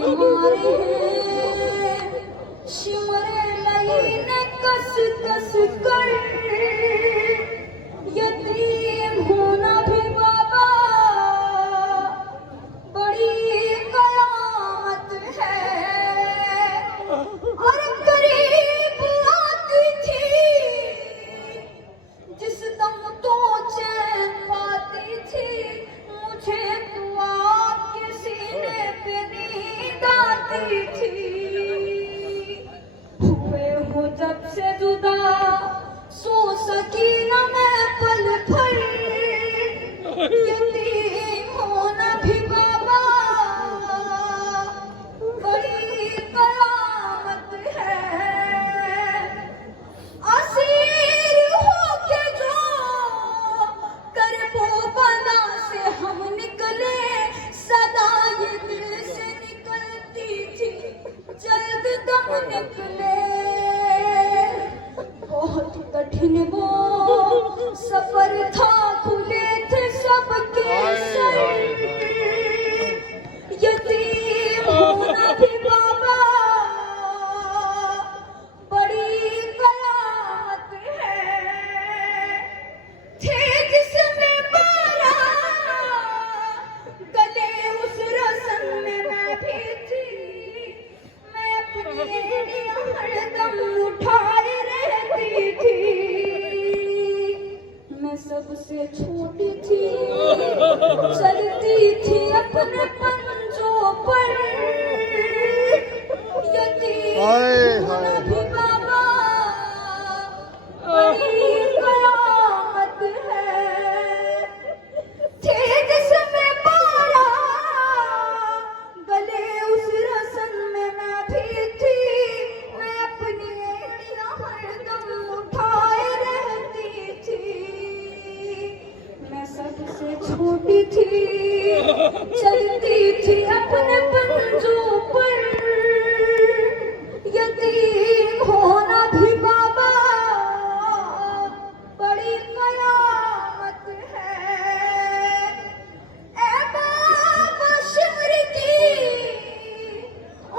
मारे हैं शिमरे लई ने कस कस कर यतीम होना भी बाबा बड़ी कयामत है। और करीब आती थी जिस दम तो चैन पाती थी मुझे दुआ के सीने पे नींद आती थी। हुए हो जब से जुदा सो सकी न मैं पल भर यतीम होना भी बाबा बड़ी कयामत है। असीर होके जो करबो बना से हम निकले सदा ये दिल से निकलती थी जल्द दम निकले। बहुत कठिन वो सफर था खुले थे सबके सर यतीम होना भी बाबा बड़ी कयामत है। थे जिसमें 12 गले उस रस्म में मैं भी थी। मैं अपनी एड़ियां हरदम उठाए रहती थी। मैं सबसे छोटी थी चलती थी अपने पंजों पर यतीम होना भी बाबा बड़ी कयामत है। थे जिसमें 12 गले उस रस्म में मैं भी थी। मैं अपनी एड़ियां हरदम उठाए रहती थी। मैं सबसे छोटी थी चलती थी अपने पंजों पर यतीम होना भी बाबा बड़ी कयामत है। ऐ बाबा शिमर की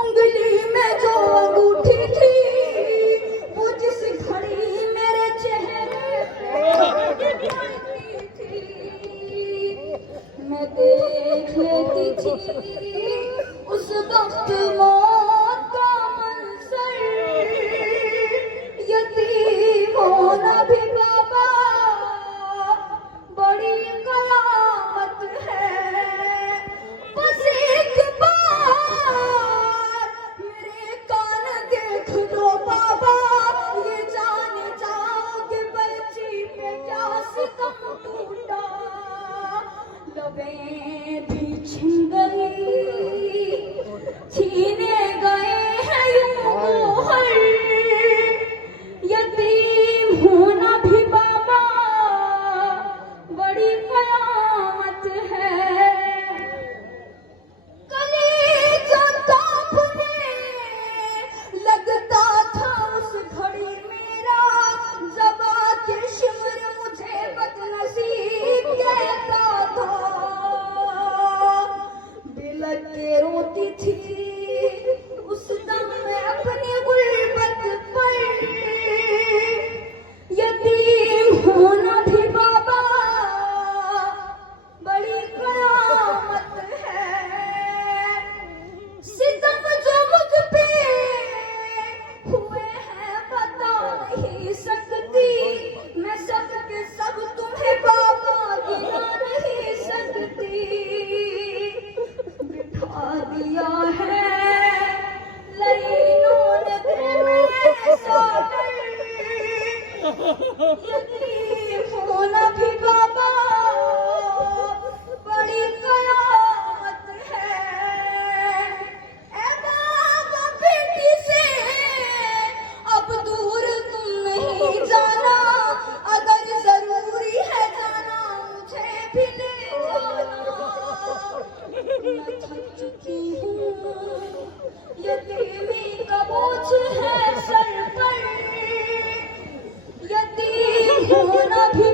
उंगली में जो अंगूठी थी वो जिस घड़ी मेरे चेहरे पे पड़ती थी मैं देख लेती थी उस वक्त मौत का मंजर। यतीम होना भी बाबा बड़ी कयामत है। बस एक बार मेरे कान देख लो बाबा ये जान जाओगे बच्ची पे क्या सितम टूटा। लबें भी छिन गई छीने गए हैं यूं मोहर। यतीम होना भी बाबा बड़ी कयामत है। कलेजा कांपने लगता था उस घड़ी मेरा जब आके शिमर मुझे बदनसीब कहता था। बिलक के रोती थी उस दम में अपनी गुर्बत पर। यतीम होना भी बाबा बड़ी कयामत है। सितम जो मुझ पे हुए हैं बता नहीं सकती। मैं सब के सब तुम्हें बाबा गिना नहीं सकती। बिठा दिया है लाइनों ने ऐसा यतीम होना भी बाबा बड़ी कयामत है। ऐ बाबा बेटी से अब दूर तुम नहीं जाना। अगर जरूरी है जाना मुझे भी ले जाना। मैं थक चुकी हूँ यतीमी का बोझ है सर पर। यतीम होना भी